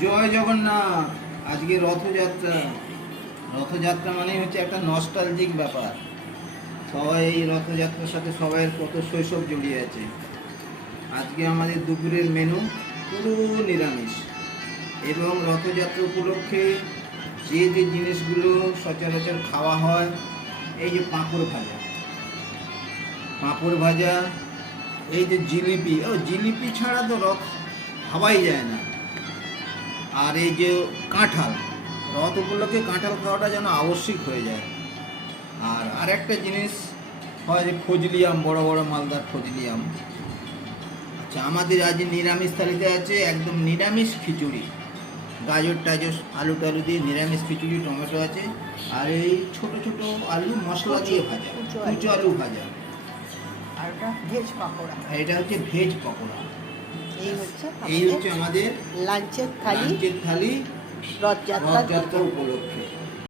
জয় জগন্নাথ। আজকে রথযাত্রা। রথযাত্রা মানে হচ্ছে একটা নস্টালজিক ব্যাপার। সবাই এই রথযাত্রার সাথে সবাইয়ের কত শৈশব জড়িয়ে আছে। আজকে আমাদের দুপুরের মেনু পুরো নিরামিষ। এবং রথযাত্রা উপলক্ষে যে যে জিনিসগুলো সচরাচর খাওয়া হয়, এই যে পাঁপড় ভাজা। পাঁপড় ভাজা, এই যে জিলিপি। ও, জিলিপি ছাড়া তো রথ খাওয়াই যায় না। আর এই যে কাঁঠাল রথ উপলক্ষে কাঁঠাল খাওয়াটা যেন আবশ্যিক হয়ে যায়। আর আরেকটা জিনিস হয় যে ফজলি আম বড় বড় মালদার ফজলি আম। আচ্ছা আমাদের আজ নিরামিষ থালিতে আছে একদম নিরামিষ খিচুড়ি। গাজর টাজর আলু টালু দিয়ে নিরামিষ খিচুড়ি টমেটো আছে। আর এই ছোট ছোট আলু মশলা দিয়ে ভাজা কুচো আলু। ভাজা। আর এটা ভেজ পাকোড়া। এটা হচ্ছে ভেজ পকোড়া। এই হচ্ছে এই হচ্ছে আমাদের লাঞ্চের থালি থালি রথযাত্রা রথযাত্রা উপলক্ষে।